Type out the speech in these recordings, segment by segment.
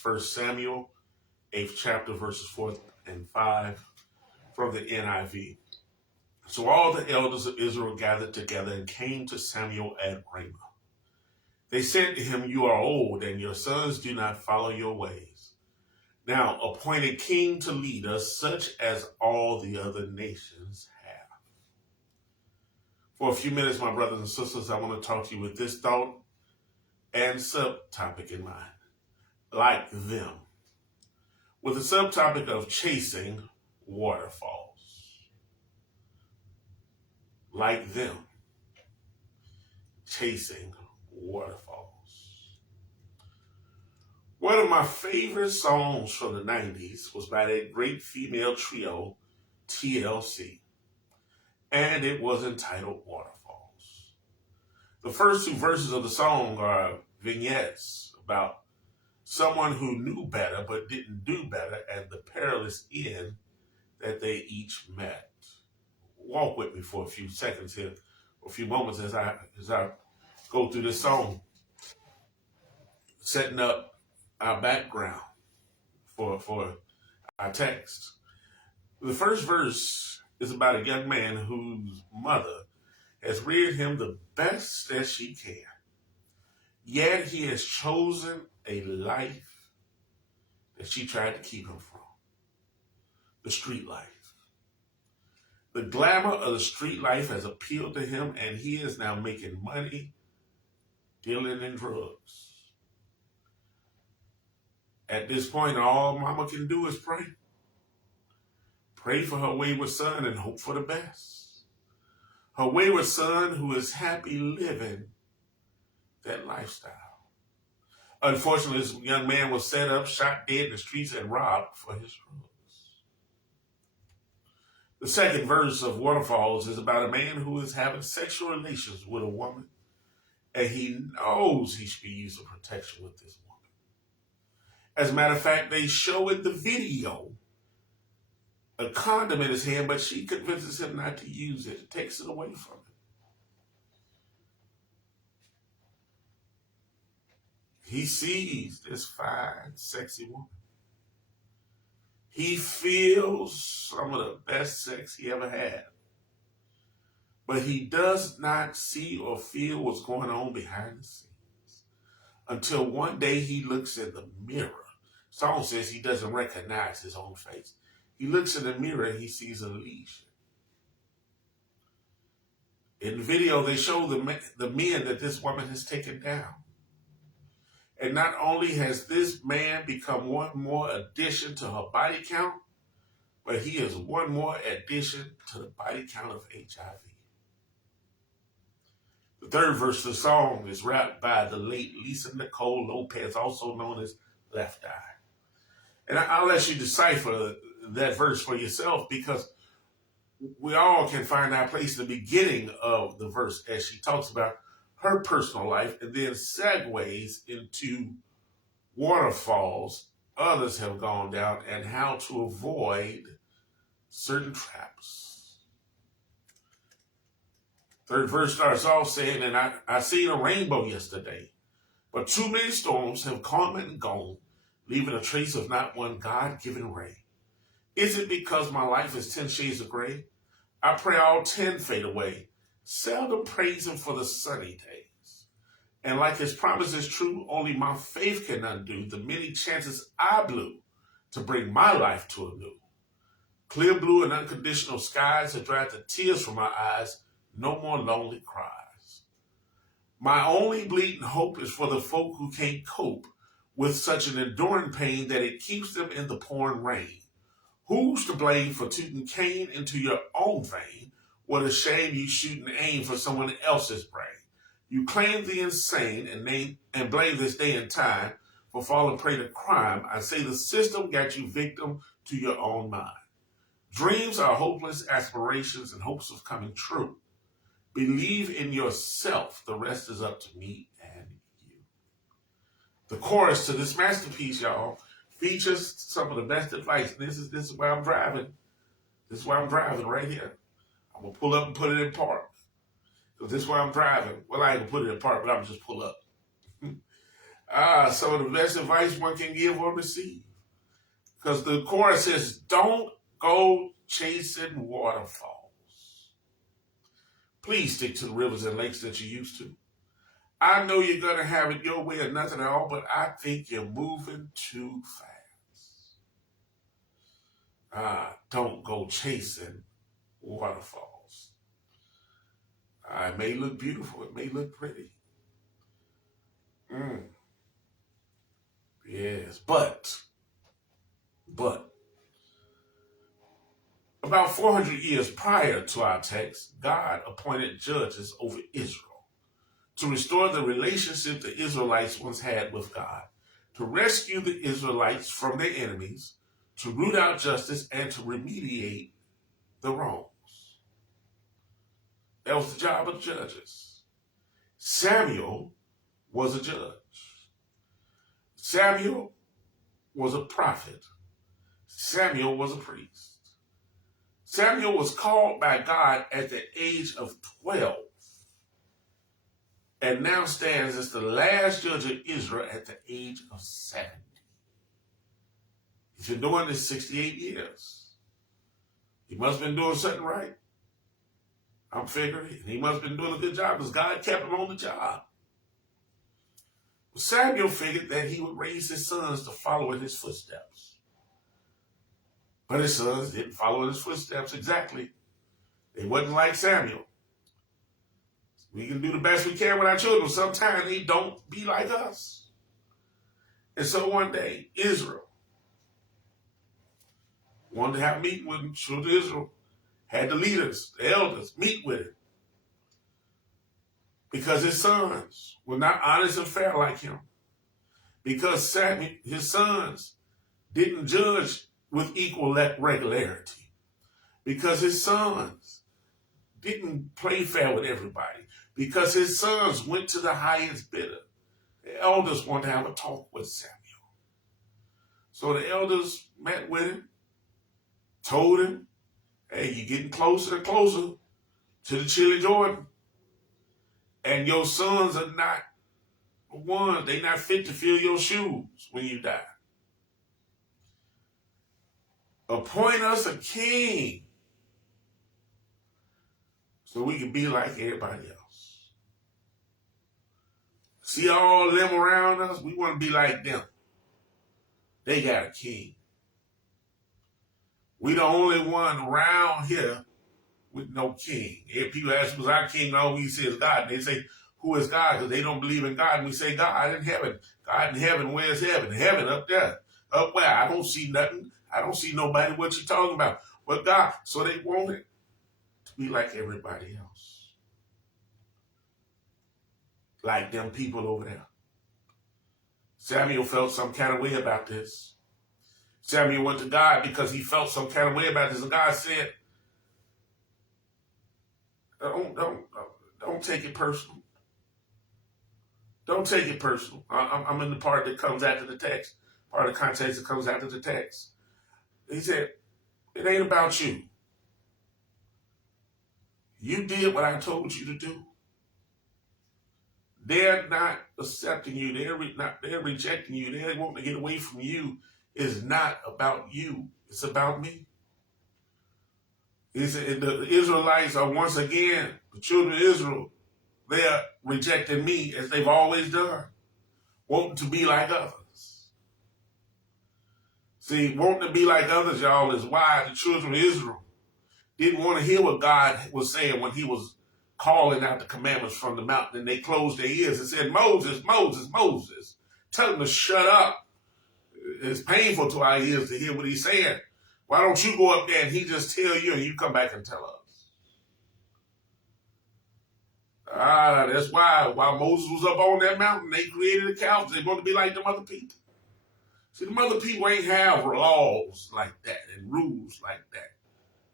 First Samuel, 8th chapter, verses 4 and 5 from the NIV. So all the elders of Israel gathered together and came to Samuel at Ramah. They said to him, "You are old, and your sons do not follow your ways. Now appoint a king to lead us, such as all the other nations have." For a few minutes, my brothers and sisters, I want to talk to you with this thought and subtopic in mind. Like them. With the subtopic of chasing waterfalls. Like them. Chasing waterfalls. One of my favorite songs from the 90s was by that great female trio, TLC, and it was entitled Waterfalls. The first two verses of the song are vignettes about someone who knew better but didn't do better and the perilous end that they each met. Walk with me for a few seconds here, a few moments as I go through this song, setting up our background for our text. The first verse is about a young man whose mother has reared him the best that she can. Yet he has chosen a life that she tried to keep him from. The street life. The glamour of the street life has appealed to him, and he is now making money dealing in drugs. At this point, all mama can do is pray. Pray for her wayward son and hope for the best. Her wayward son who is happy living that lifestyle. Unfortunately, this young man was set up, shot dead in the streets, and robbed for his drugs. The second verse of Waterfalls is about a man who is having sexual relations with a woman, and he knows he should be using protection with this woman. As a matter of fact, they show in the video a condom in his hand, but she convinces him not to use it, takes it away from him. He sees this fine, sexy woman. He feels some of the best sex he ever had. But he does not see or feel what's going on behind the scenes. Until one day he looks in the mirror. Song says he doesn't recognize his own face. He looks in the mirror and he sees a lesion. In the video, they show the men that this woman has taken down. And not only has this man become one more addition to her body count, but he is one more addition to the body count of HIV. The third verse of the song is rapped by the late Lisa Nicole Lopez, also known as Left Eye. And I'll let you decipher that verse for yourself, because we all can find our place in the beginning of the verse as she talks about her personal life and then segues into waterfalls others have gone down and how to avoid certain traps. Third verse starts off saying, "And I seen a rainbow yesterday, but too many storms have come and gone, leaving a trace of not one God-given ray. Is it because my life is 10 shades of gray? I pray all 10 fade away. Seldom praise him for the sunny days. And like his promise is true, only my faith can undo the many chances I blew to bring my life to a new. Clear blue and unconditional skies have dried the tears from my eyes, no more lonely cries. My only bleeding hope is for the folk who can't cope with such an enduring pain that it keeps them in the pouring rain. Who's to blame for tooting cane into your own vein? What a shame you shoot and aim for someone else's brain. You claim the insane and blame this day and time for falling prey to crime. I say the system got you victim to your own mind. Dreams are hopeless aspirations and hopes of coming true. Believe in yourself. The rest is up to me and you." The chorus to this masterpiece, y'all, features some of the best advice. This is where I'm driving. This is where I'm driving right here. I'm going to pull up and put it in park. So this is where I'm driving. Well, I ain't going to put it in park, but I'm just pull up. Some of the best advice one can give or receive. Because the chorus says, don't go chasing waterfalls. Please stick to the rivers and lakes that you used to. I know you're going to have it your way or nothing at all, but I think you're moving too fast. Don't go chasing waterfalls. It may look beautiful. It may look pretty. Yes, but about 400 years prior to our text, God appointed judges over Israel to restore the relationship the Israelites once had with God, to rescue the Israelites from their enemies, to root out justice, and to remediate the wrongs. That was the job of judges. Samuel was a judge. Samuel was a prophet. Samuel was a priest. Samuel was called by God at the age of 12 and now stands as the last judge of Israel at the age of 70. He's been doing this 68 years. He must have been doing something right. I'm figuring. He must have been doing a good job because God kept him on the job. Samuel figured that he would raise his sons to follow in his footsteps. But his sons didn't follow in his footsteps exactly. They wasn't like Samuel. We can do the best we can with our children. Sometimes they don't be like us. And so one day, Israel wanted to have a meeting with him. Children of Israel had the leaders, the elders, meet with him. Because his sons were not honest and fair like him. Because his sons didn't judge with equal regularity. Because his sons didn't play fair with everybody. Because his sons went to the highest bidder. The elders wanted to have a talk with Samuel. So the elders met with him, told him, hey, you're getting closer and closer to the chilly Jordan. And your sons are not ones. They're not fit to fill your shoes when you die. Appoint us a king so we can be like everybody else. See all them around us? We want to be like them. They got a king. We the only one around here with no king. If people ask who's our king, all we say is God. And they say, who is God? Because they don't believe in God. And we say, God in heaven. God in heaven, where's heaven? Heaven up there. Up where? I don't see nothing. I don't see nobody. What you talking about? But God. So they want it to be like everybody else. Like them people over there. Samuel felt some kind of way about this. Samuel went to God because he felt some kind of way about this. And God said, don't take it personal. Don't take it personal. I'm in the part that comes after the text. Part of the context that comes after the text. He said, it ain't about you. You did what I told you to do. They're not accepting you. They're rejecting you. They're wanting to get away from you. It's not about you. It's about me. He said, the Israelites are once again, the children of Israel, they are rejecting me as they've always done, wanting to be like others. See, wanting to be like others, y'all, is why the children of Israel didn't want to hear what God was saying when he was calling out the commandments from the mountain, and they closed their ears and said, Moses, Moses, Moses, tell them to shut up. It's painful to our ears to hear what he's saying. Why don't you go up there and he just tell you and you come back and tell us? That's why while Moses was up on that mountain, they created a calf. They want to be like them other people. See, them other people ain't have laws like that and rules like that.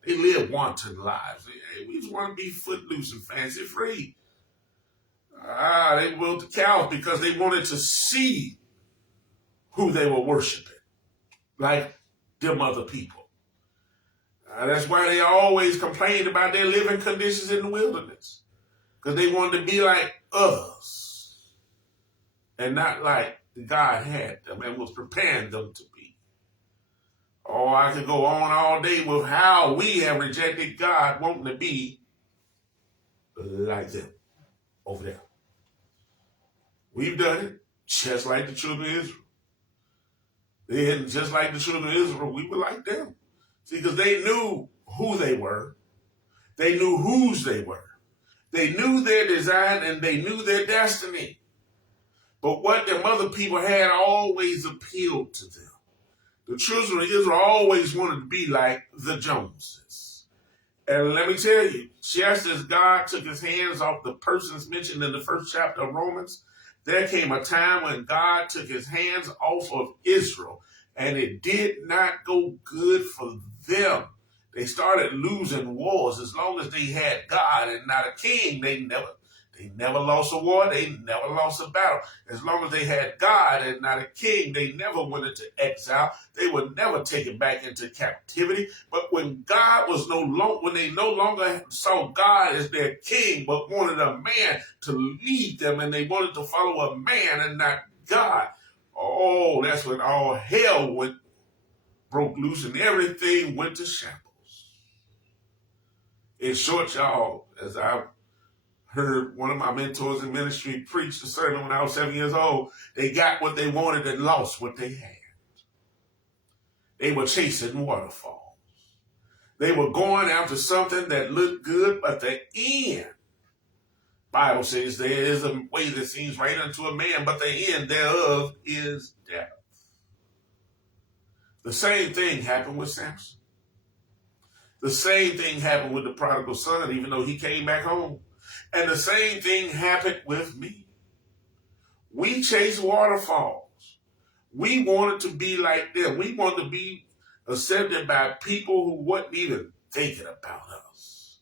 They live wanton lives. We just want to be footloose and fancy free. They built the calf because they wanted to see who they were worshiping, like them other people. That's why they always complained about their living conditions in the wilderness, because they wanted to be like others and not like God had them and was preparing them to be. Oh, I could go on all day with how we have rejected God, wanting to be like them over there. We've done it just like the children of Israel. Then, just like the children of Israel, we were like them. See, because they knew who they were. They knew whose they were. They knew their design and they knew their destiny. But what their mother people had always appealed to them. The children of Israel always wanted to be like the Joneses. And let me tell you, just as God took his hands off the persons mentioned in the first chapter of Romans, there came a time when God took his hands off of Israel, and it did not go good for them. They started losing wars. As long as they had God and not a king, they never lost a war. They never lost a battle. As long as they had God and not a king, they never went into exile. They were never taken back into captivity. But when when they no longer saw God as their king, but wanted a man to lead them, and they wanted to follow a man and not God, oh, that's when all hell broke loose and everything went to shambles. In short, y'all, as I heard one of my mentors in ministry preach a sermon when I was 7 years old, they got what they wanted and lost what they had. They were chasing waterfalls. They were going after something that looked good, but the end, Bible says, there is a way that seems right unto a man, but the end thereof is death. The same thing happened with Samson. The same thing happened with the prodigal son, even though he came back home. And the same thing happened with me. We chase waterfalls. We wanted to be like them. We wanted to be accepted by people who wasn't even thinking about us.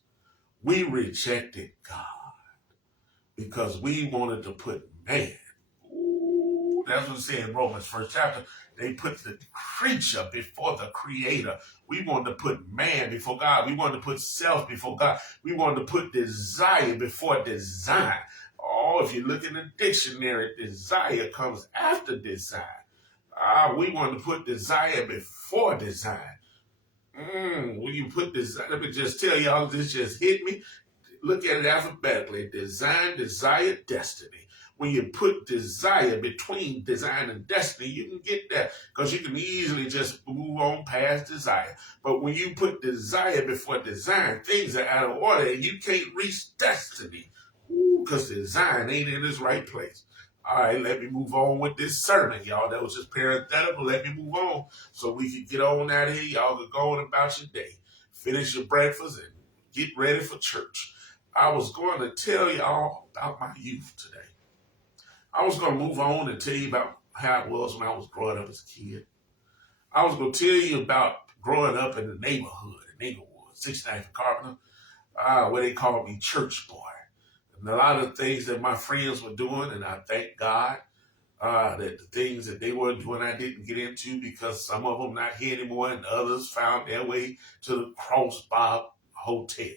We rejected God because we wanted to put man. Ooh, that's what it says in Romans 1st chapter. They put the creature before the creator. We wanted to put man before God. We wanted to put self before God. We wanted to put desire before design. Oh, if you look in the dictionary, desire comes after design. We wanted to put desire before design. When you put desire, let me just tell y'all, this just hit me. Look at it alphabetically. Design, desire, destiny. When you put desire between design and destiny, you can get that because you can easily just move on past desire. But when you put desire before design, things are out of order and you can't reach destiny because design ain't in its right place. All right, let me move on with this sermon, y'all. That was just parenthetical. Let me move on so we can get on out of here. Y'all can go on about your day. Finish your breakfast and get ready for church. I was going to tell y'all about my youth today. I was going to move on and tell you about how it was when I was growing up as a kid. I was going to tell you about growing up in the neighborhood, in Inglewood, 69th Carpenter, where they called me church boy. And a lot of things that my friends were doing, and I thank God that the things that they were doing I didn't get into because some of them not here anymore and others found their way to the Crossbar Hotel.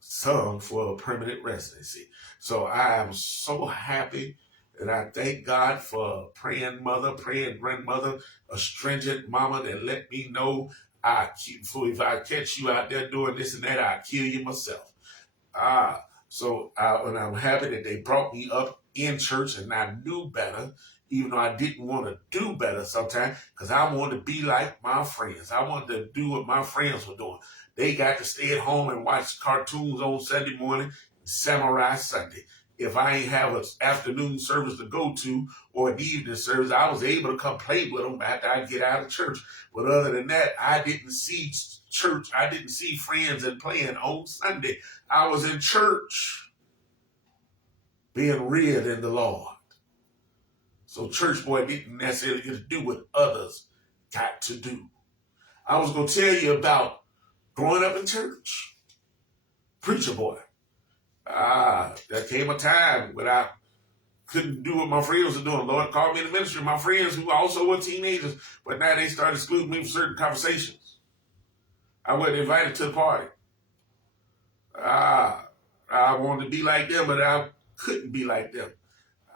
Some for a permanent residency. So I am so happy and I thank God for a praying mother, praying grandmother, a stringent mama that let me know if I catch you out there doing this and that, I'll kill you myself. And I'm happy that they brought me up in church and I knew better, even though I didn't want to do better sometimes because I wanted to be like my friends. I wanted to do what my friends were doing. They got to stay at home and watch cartoons on Sunday morning, Samurai Sunday. If I ain't have an afternoon service to go to or an evening service, I was able to come play with them after I get out of church. But other than that, I didn't see church. I didn't see friends and playing on Sunday. I was in church being reared in the Lord. So church boy didn't necessarily get to do what others got to do. I was going to tell you about growing up in church. Preacher boy. There came a time when I couldn't do what my friends were doing. Lord called me in the ministry. My friends who also were teenagers, but now they started excluding me from certain conversations. I wasn't invited to the party. I wanted to be like them, but I couldn't be like them.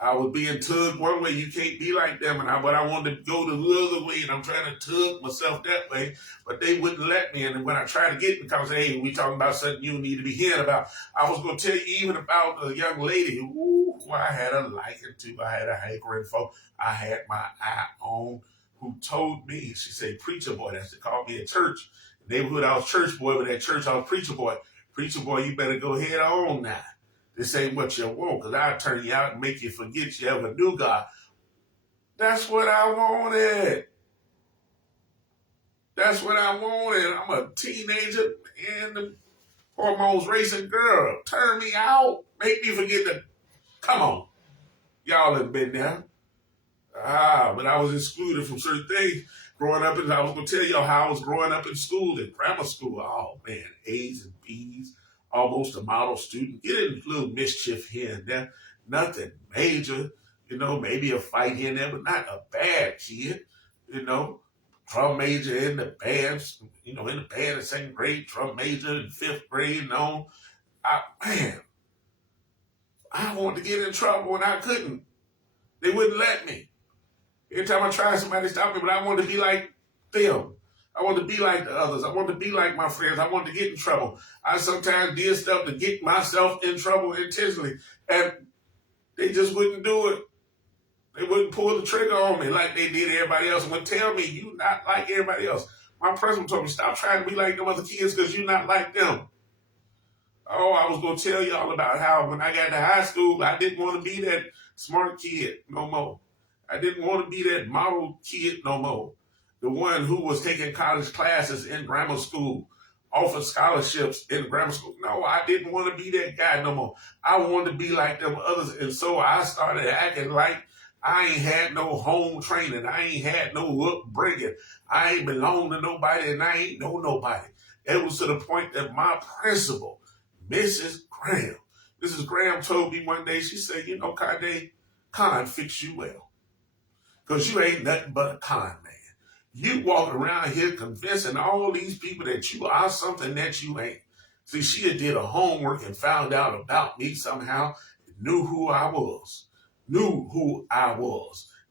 I was being tugged one way. You can't be like them. But I wanted to go the other way, and I'm trying to tug myself that way. But they wouldn't let me. And when I tried to get in the conversation, hey, we talking about something you need to be hearing about. I was going to tell you even about a young lady who I had a liking to. I had a hankering for. I had my eye on, who told me, she said, preacher boy. That's what they called me at church. The neighborhood, I was church boy, but at church, I was preacher boy. Preacher boy, you better go head on now. This ain't what you want, because I'll turn you out and make you forget you ever knew God. That's what I wanted. That's what I wanted. I'm a teenager and the hormones racing girl. Turn me out. Make me forget to, come on. Y'all have been there. But I was excluded from certain things growing up. And I was going to tell y'all how I was growing up in school, in grammar school. Oh, man, A's and B's. Almost a model student, getting a little mischief here and there, nothing major, maybe a fight here and there, but not a bad kid, drum major in the band, in the band in second grade, drum major in fifth grade, and on. I wanted to get in trouble and I couldn't. They wouldn't let me. Every time I tried, somebody stopped me, but I wanted to be like them. I wanted to be like the others. I wanted to be like my friends. I wanted to get in trouble. I sometimes did stuff to get myself in trouble intentionally, and they just wouldn't do it. They wouldn't pull the trigger on me like they did everybody else and would tell me, you not like everybody else. My principal told me, stop trying to be like them other kids because you're not like them. Oh, I was going to tell y'all about how when I got to high school, I didn't want to be that smart kid no more. I didn't want to be that model kid no more. The one who was taking college classes in grammar school, offered scholarships in grammar school. No, I didn't want to be that guy no more. I wanted to be like them others. And so I started acting like I ain't had no home training. I ain't had no upbringing. I ain't belong to nobody and I ain't know nobody. It was to the point that my principal, Mrs. Graham told me one day, she said, Kanye, con fix you well. Because you ain't nothing but a con man. You walk around here convincing all these people that you are something that you ain't. See, she had did her homework and found out about me somehow, knew who I was.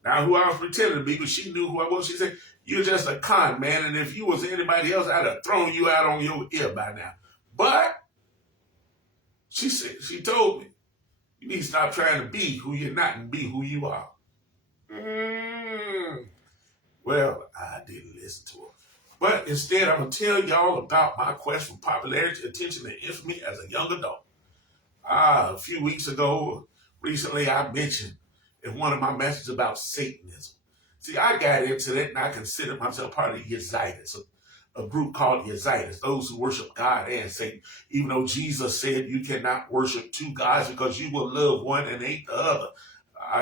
Now, who I was pretending to be, but she knew who I was. She said, you're just a con man, and if you was anybody else, I'd have thrown you out on your ear by now. But she told me, you need to stop trying to be who you're not and be who you are. Well, I didn't listen to her. But instead, I'm going to tell y'all about my quest for popularity, attention, and infamy as a young adult. A few weeks ago, recently, I mentioned in one of my messages about Satanism. See, I got into that and I consider myself part of the Yazites, a group called Yazites, those who worship God and Satan. Even though Jesus said you cannot worship two gods because you will love one and hate the other.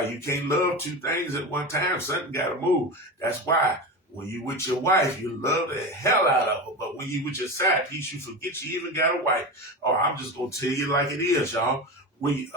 You can't love two things at one time. Something got to move. That's why when you with your wife, you love the hell out of her. But when you with your side piece, you forget you even got a wife. Oh, I'm just going to tell you like it is, y'all. When you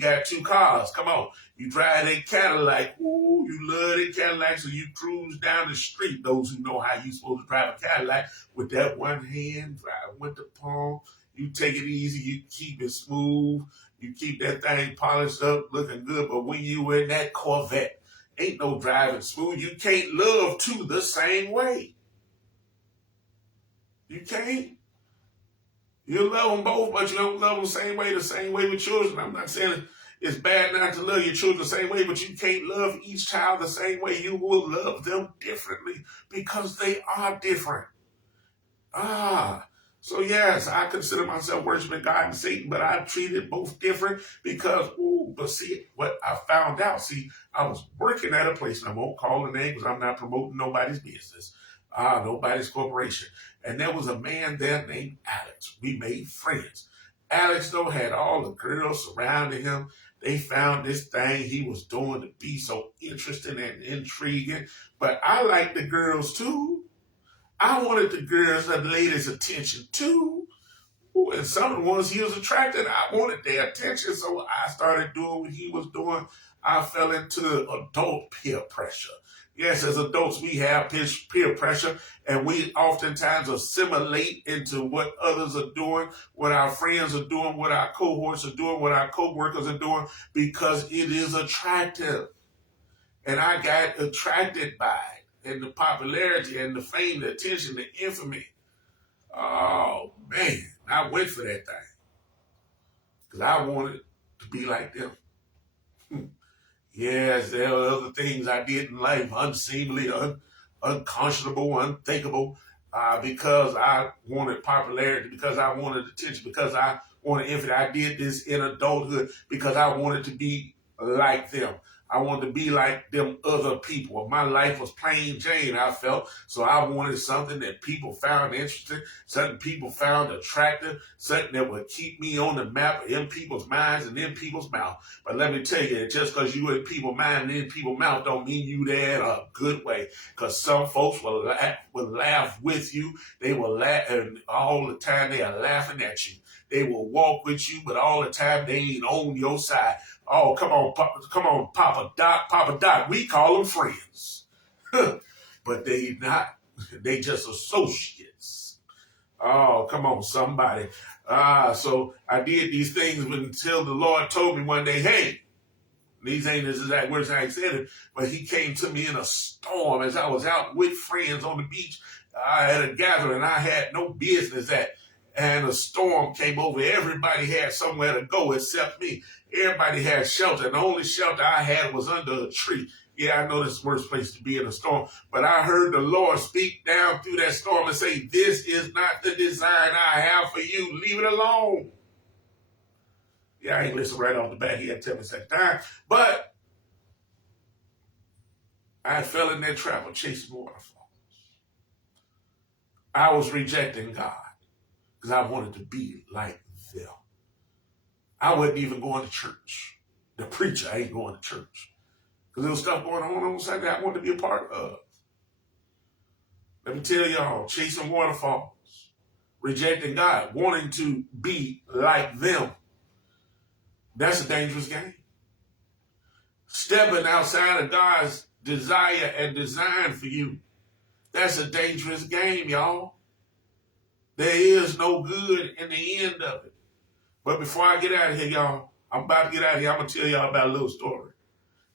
got two cars, come on. You drive that Cadillac. Ooh, you love that Cadillac, so you cruise down the street. Those who know how you supposed to drive a Cadillac with that one hand, driving with the palm. You take it easy. You keep it smooth. You keep that thing polished up, looking good. But when you in that Corvette, ain't no driving smooth. You can't love two the same way. You can't. You love them both, but you don't love them the same way with children. I'm not saying it's bad not to love your children the same way, but you can't love each child the same way. You will love them differently because they are different. So yes, I consider myself worshiping God and Satan, but I treated both different because, but see, what I found out, I was working at a place, and I won't call the name because I'm not promoting nobody's business, nobody's corporation. And there was a man there named Alex. We made friends. Alex, though, had all the girls surrounding him. They found this thing he was doing to be so interesting and intriguing. But I liked the girls, too. I wanted the girls and the ladies' attention, too. And some of the ones he was attracted, I wanted their attention. So I started doing what he was doing. I fell into adult peer pressure. Yes, as adults, we have peer pressure, and we oftentimes assimilate into what others are doing, what our friends are doing, what our cohorts are doing, what our co-workers are doing, because it is attractive. And I got attracted by it, and the popularity and the fame, the attention, the infamy. Oh, man, I went for that thing because I wanted to be like them. Yes, there are other things I did in life, unseemly, unconscionable, unthinkable, because I wanted popularity, because I wanted attention, because I wanted infamy. I did this in adulthood because I wanted to be like them. I wanted to be like them other people. My life was plain Jane, I felt. So I wanted something that people found interesting, something people found attractive, something that would keep me on the map in people's minds and in people's mouth. But let me tell you, just because you in people's mind and in people's mouth don't mean you there in a good way. Because some folks will laugh with you. They will laugh, and all the time they are laughing at you. They will walk with you, but all the time they ain't on your side. Oh, come on, Papa Doc. We call them friends. But they not. They just associates. Oh, come on, somebody. So I did these things until the Lord told me one day, hey, these ain't his exact words I said it, but he came to me in a storm as I was out with friends on the beach. I had a gathering I had no business at. And a storm came over. Everybody had somewhere to go except me. Everybody had shelter. And the only shelter I had was under a tree. Yeah, I know this is the worst place to be in a storm. But I heard the Lord speak down through that storm and say, this is not the design I have for you. Leave it alone. Yeah, I ain't listening right off the bat. He had to tell me a second time. But I fell in that trap of chasing waterfalls. I was rejecting God because I wanted to be like them. I wasn't even going to church. The preacher ain't going to church. Because there was stuff going on Sunday I wanted to be a part of. Let me tell y'all, chasing waterfalls, rejecting God, wanting to be like them. That's a dangerous game. Stepping outside of God's desire and design for you. That's a dangerous game, y'all. There is no good in the end of it. But before I get out of here, y'all, I'm about to get out of here. I'm going to tell y'all about a little story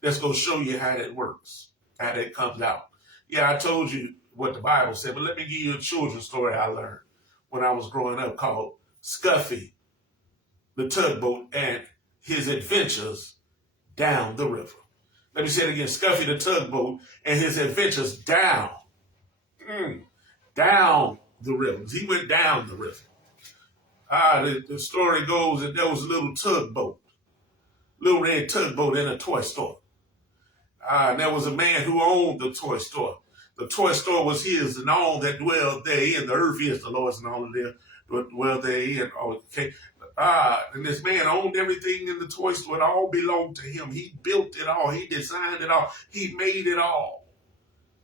that's going to show you how that works, how that comes out. Yeah, I told you what the Bible said, but let me give you a children's story I learned when I was growing up called Scuffy, the Tugboat, and His Adventures Down the River. Let me say it again, Scuffy, the Tugboat, and His Adventures down the river. He went down the river. The story goes that there was a little tugboat, little red tugboat in a toy store. And there was a man who owned the toy store. The toy store was his, and all that dwelled therein. The earth is the Lord's, and all that dwell therein. Okay. And this man owned everything in the toy store. It all belonged to him. He built it all. He designed it all. He made it all,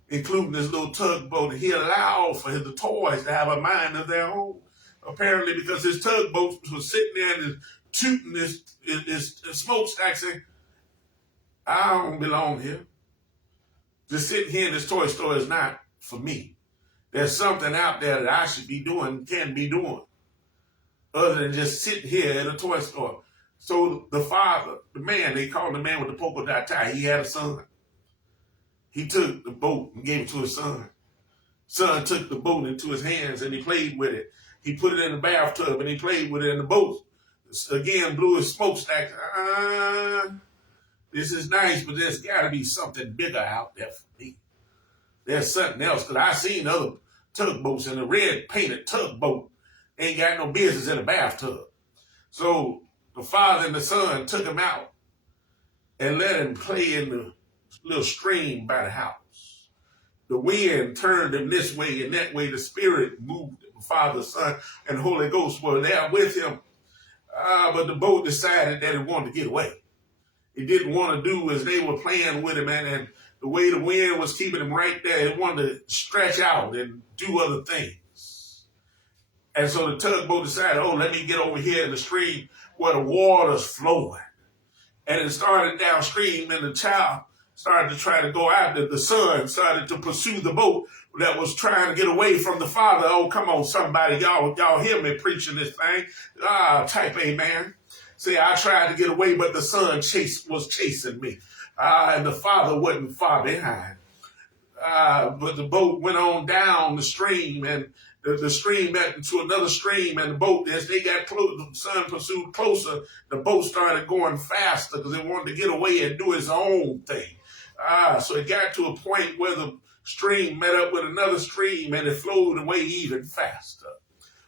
including this little tugboat. And he allowed for the toys to have a mind of their own. Apparently, because his tugboat was sitting there and tooting his smokestack saying, I don't belong here. Just sitting here in this toy store is not for me. There's something out there that I should be doing, can be doing, other than just sitting here in a toy store. So the father, the man, they called the man with the polka dot tie, he had a son. He took the boat and gave it to his son. Son took the boat into his hands and he played with it. He put it in the bathtub and he played with it in the boat. Again, blew his smokestack. This is nice, but there's got to be something bigger out there for me. There's something else, because I seen other tugboats, and the red painted tugboat ain't got no business in a bathtub. So the father and the son took him out and let him play in the little stream by the house. The wind turned him this way and that way. The Spirit moved him. The Father, Son, and the Holy Ghost were there with him. But the boat decided that it wanted to get away. It didn't want to do as they were playing with him, and the way the wind was keeping him right there, it wanted to stretch out and do other things. And so the tugboat decided, let me get over here in the stream where the water's flowing. And it started downstream, and the child started to try to go after the son, started to pursue the boat that was trying to get away from the father. Oh, come on, somebody. Y'all hear me preaching this thing. Type amen. See, I tried to get away, but the son was chasing me. And the father wasn't far behind. But the boat went on down the stream, and the stream met into another stream, and the boat, as they got close, the son pursued closer, the boat started going faster because it wanted to get away and do its own thing. So it got to a point where the stream met up with another stream, and it flowed away even faster.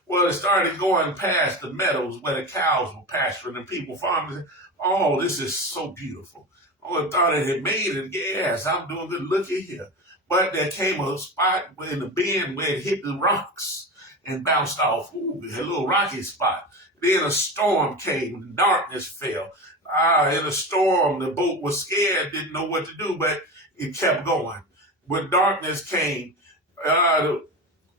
Well, it started going past the meadows where the cows were pasturing and people farming. Oh, this is so beautiful. Oh, I thought it had made it. Yes, I'm doing good. Look at here. But there came a spot in the bend where it hit the rocks and bounced off. Ooh, a little rocky spot. Then a storm came and darkness fell. In a storm, the boat was scared, didn't know what to do, but it kept going. When darkness came, the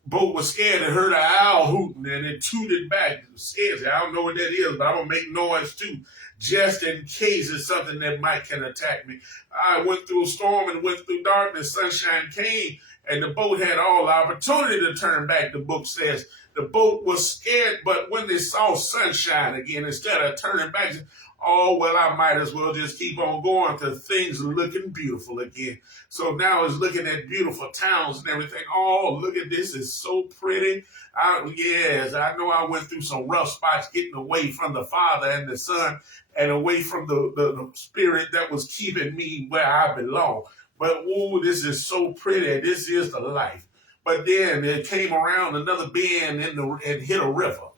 boat was scared. It heard an owl hooting and it tooted back. It was scared. I don't know what that is, but I'm going to make noise too, just in case it's something that can attack me. I went through a storm and went through darkness. Sunshine came, and the boat had all the opportunity to turn back, the book says. The boat was scared, but when they saw sunshine again, instead of turning back, oh, well, I might as well just keep on going because things are looking beautiful again. So now it's looking at beautiful towns and everything. Oh, look at this. It's so pretty. Yes, I know I went through some rough spots getting away from the father and the son and away from the spirit that was keeping me where I belong. But, oh, this is so pretty. This is the life. But then it came around another bend and hit a river.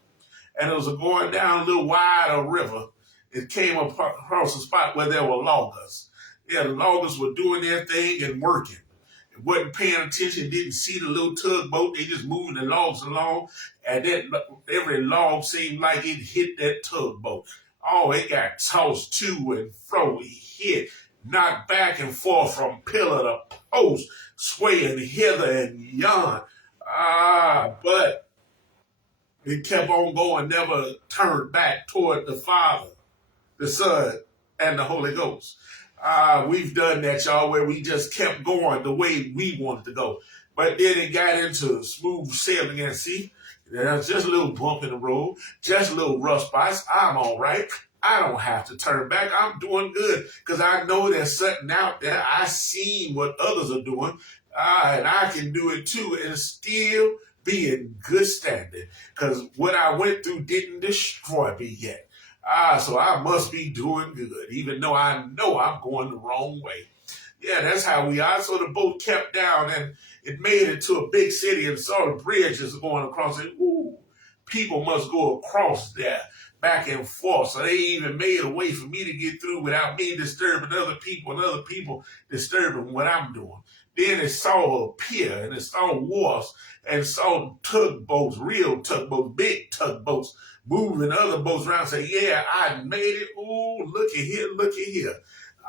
And it was going down a little wider river. It came across a spot where there were loggers. Yeah, the loggers were doing their thing and working. It wasn't paying attention, didn't see the little tugboat. They just moving the logs along. And then every log seemed like it hit that tugboat. Oh, it got tossed to and fro. It hit, knocked back and forth from pillar to post, swaying hither and yon. But it kept on going, never turned back toward the Father, the Son, and the Holy Ghost. We've done that, y'all, where we just kept going the way we wanted to go. But then it got into smooth sailing, and see, there's just a little bump in the road, just a little rough spots. I'm all right. I don't have to turn back. I'm doing good because I know there's something out there. I see what others are doing, and I can do it too and still be in good standing because what I went through didn't destroy me yet. So I must be doing good, even though I know I'm going the wrong way. Yeah, that's how we are. So the boat kept down and it made it to a big city and saw the bridges going across it. Ooh, people must go across there back and forth. So they even made a way for me to get through without me disturbing other people and other people disturbing what I'm doing. Then it saw a pier and it saw wharfs and saw tugboats, real tugboats, big tugboats, moving other boats around. Say, yeah, I made it. Ooh, look at here, look at here.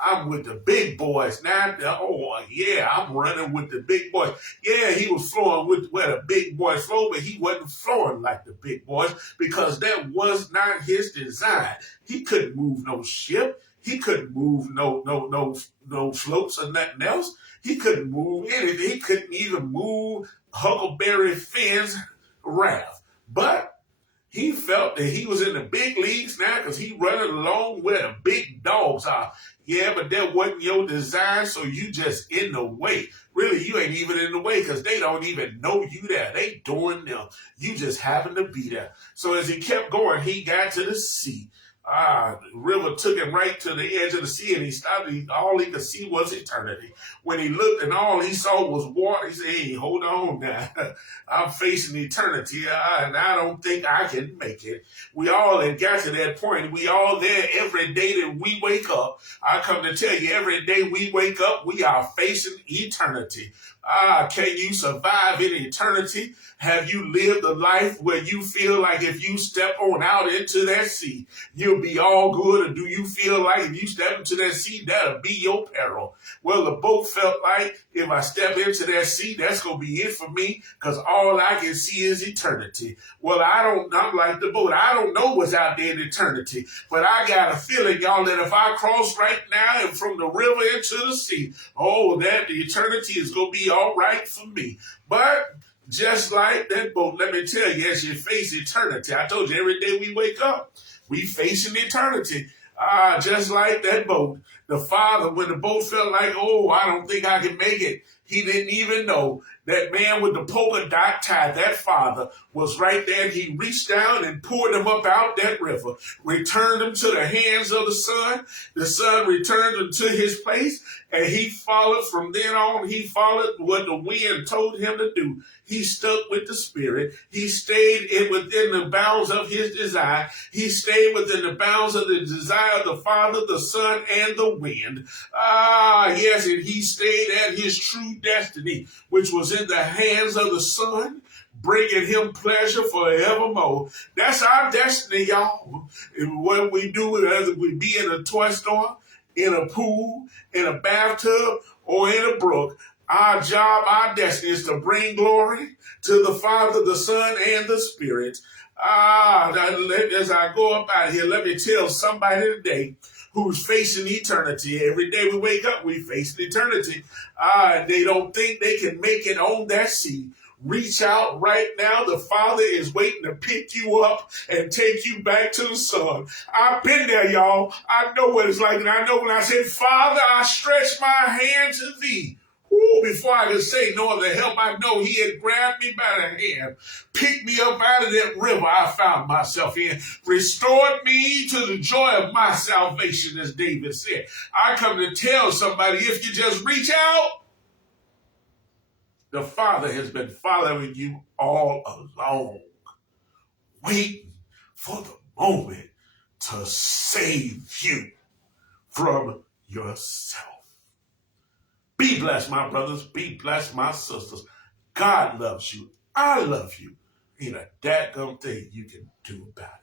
I'm with the big boys now. Oh, yeah, I'm running with the big boys. Yeah, he was flowing with where the big boys flow, but he wasn't flowing like the big boys because that was not his design. He couldn't move no ship. He couldn't move no floats or nothing else. He couldn't move anything. He couldn't even move Huckleberry Finn's raft. But he felt that he was in the big leagues now because he running along where the big dogs are. Yeah, but that wasn't your design, so you just in the way. Really, you ain't even in the way because they don't even know you there. They doing them. You just happen to be there. So as he kept going, he got to the sea. The river took him right to the edge of the sea, and he stopped. All he could see was eternity. When he looked, and all he saw was water, he said, hey, hold on now. I'm facing eternity, and I don't think I can make it. We all have got to that point. We all there every day that we wake up. I come to tell you, every day we wake up, we are facing eternity. Can you survive in eternity? Have you lived a life where you feel like if you step on out into that sea, you'll be all good? Or do you feel like if you step into that sea, that'll be your peril? Well, the boat felt like if I step into that sea, that's going to be it for me because all I can see is eternity. Well, I'm like the boat. I don't know what's out there in eternity, but I got a feeling, y'all, that if I cross right now and from the river into the sea, that the eternity is going to be all right for me. But just like that boat, let me tell you, as you face eternity, I told you every day we wake up, we facing eternity. Just like that boat, the father, when the boat felt like, I don't think I can make it, he didn't even know that man with the polka dot tie, that father, was right there. He reached down and poured him up out that river, returned him to the hands of the son. The son returned him to his place, and he followed from then on. He followed what the wind told him to do. He stuck with the Spirit. He stayed within the bounds of his desire. He stayed within the bounds of the desire of the Father, the Son, and the wind. Yes, and he stayed at his true destiny, which was in the hands of the Son, bringing him pleasure forevermore. That's our destiny, y'all. And what we do, whether we be in a toy store, in a pool, in a bathtub, or in a brook, our job, our destiny is to bring glory to the Father, the Son, and the Spirit. As I go up out of here, let me tell somebody today who's facing eternity. Every day we wake up, we face eternity. They don't think they can make it on that sea. Reach out right now. The Father is waiting to pick you up and take you back to the Son. I've been there, y'all. I know what it's like. And I know when I said, Father, I stretch my hand to thee. Before I could say no other help, I know he had grabbed me by the hand, picked me up out of that river I found myself in, restored me to the joy of my salvation, as David said. I come to tell somebody, if you just reach out, the Father has been following you all along, waiting for the moment to save you from yourself. Be blessed, my brothers. Be blessed, my sisters. God loves you. I love you. Ain't a dadgum thing you can do about it.